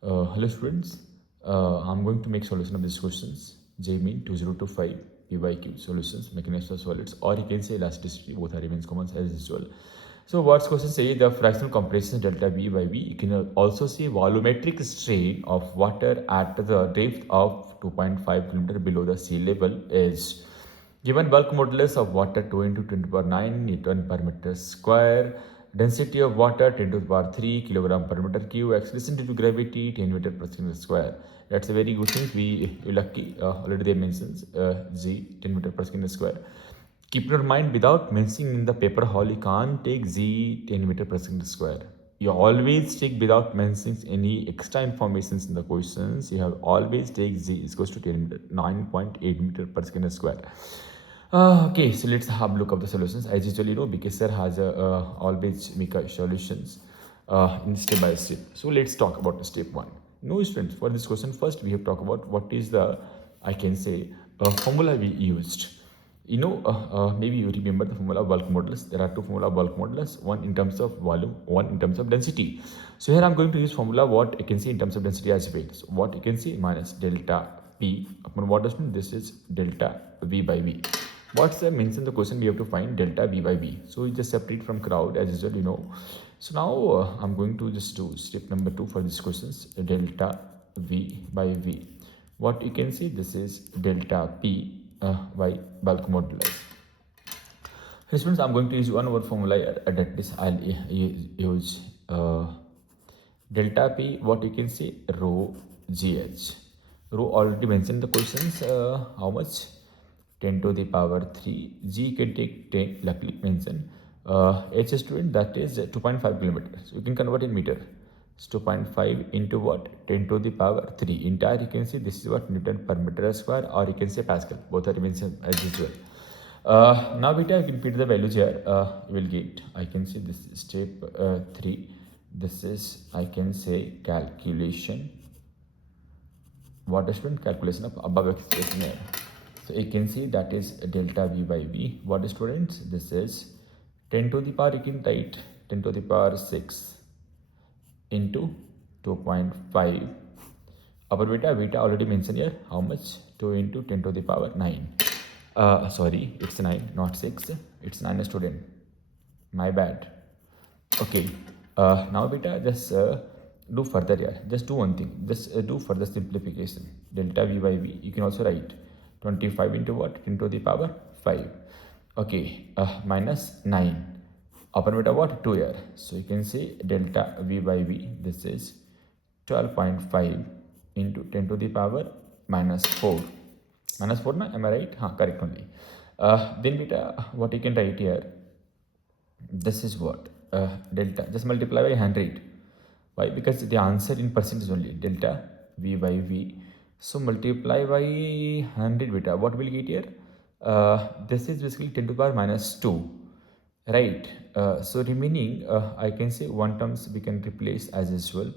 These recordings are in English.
Hello students, I'm going to make solution of these questions. JEE Main 2025 Pyqs Solutions, Mechanics of Solids, or you can say elasticity, both are remains common as usual. So what's question say the fractional compression delta V by V. You can also see volumetric strain of water at the depth of 2.5 km below the sea level is given bulk modulus of water 2 into 10 to the power 9 Newton per meter square. Density of water 10 to the power 3 kilogram per meter cube. Acceleration due to gravity 10 meter per second square. That's a very good thing. We lucky already they mentions G 10 meter per second square. Keep in your mind without mentioning in the paper hall you can't take Z 10 meter per second square. You always take without mentioning any extra informations in the questions. You have always take Z is equals to 10 meter, 9.8 meter per second square. Okay, so let's have a look of the solutions. As usually, because sir has always make solutions in step by step. So let's talk about step one. No students, for this question first we have to talk about what is the, I can say, formula we used. Maybe you remember the formula of bulk modulus. There are two formula of bulk modulus, one in terms of volume, one in terms of density. So here I'm going to use formula what I can see in terms of density as well. So what you can see minus delta P upon what does mean this is delta V by V. What's the means in the question we have to find delta V by V. So we just separate from crowd as usual, So now I'm going to just do step number 2 for these questions. Delta V by V. What you can see this is delta P by bulk modulus. Hey students, I'm going to use one more formula that is I'll use delta P. What you can see rho GH. Rho already mentioned the questions. How much? 10 to the power 3. G can take 10, luckily mentioned. H student, that is 2.5 kilometers. So you can convert in meter. It's 2.5 into what? 10 to the power 3. Entire you can see this is what Newton per meter square, or you can say Pascal. Both are mentioned as usual. Now beta you can put the values here. You will get, I can see this is step 3. This is, I can say, calculation. What student? Calculation of above expression here. So you can see that is delta V by V. What students? This is 10 to the power, you can write 10 to the power 6 into 2.5. Upper beta already mentioned here. How much? 2 into 10 to the power 9. Sorry, it's 9, not 6. It's 9 student. My bad. Okay. Now beta just do further here. Just do one thing. Just do further simplification. Delta V by V. You can also write 25 into what? 10 to the power 5. Okay, minus 9. Upper beta what? 2 here. So you can say delta V by V. This is 12.5 into 10 to the power minus 4. Minus 4 na? Am I right? Correct only. Then beta, what you can write here? This is what? Delta. Just multiply by 100. Why? Because the answer in percentage only. Delta V by V. So multiply by 100 beta. What will get here? This is basically 10 to the power minus 2. Right. So remaining, I can say one terms we can replace as usual.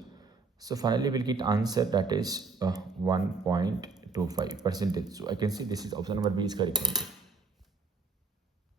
So finally we'll get answer that is 1.25%. So I can say this is option number B is correct.